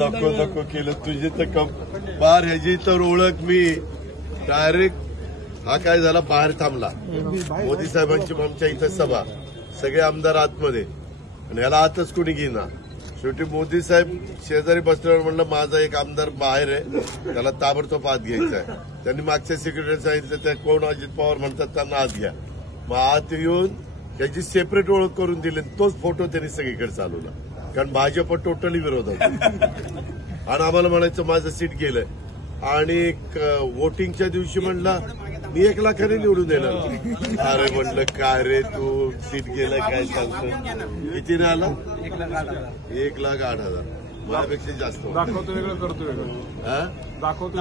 नको केलं तुझी तर बार ह्याची तर ओळख मी डायरेक्ट हा काय झाला बाहेर थांबला मोदी साहेबांची आमच्या इथं सभा सगळे आमदार आतमध्ये आणि ह्याला आतच कोणी घेईना शेवटी मोदी साहेब शेजारी बसल्यावर म्हणलं माझा एक आमदार बाहेर आहे त्याला ताबडतोब आत घ्यायचा आहे त्यांनी मागच्या सेक्रेटरी सांगितलं त्या कोण अजित पवार म्हणतात त्यांना आत घ्या मग आत येऊन त्याची सेपरेट ओळख करून दिली तोच फोटो त्यांनी सगळीकडे चालवला कारण भाजप टोटली विरोधात आणि आम्हाला म्हणायचं माझं सीट गेलंय आणि वोटिंगच्या दिवशी म्हणला मी 1 लाखाने निवडून येणार अरे म्हणलं काय रे तू सीट गेलं काय सांगतो कितीने आला 1,08,000 माझ्यापेक्षा जास्त दाखवतो वेगळं करतो वेगळं दाखवतो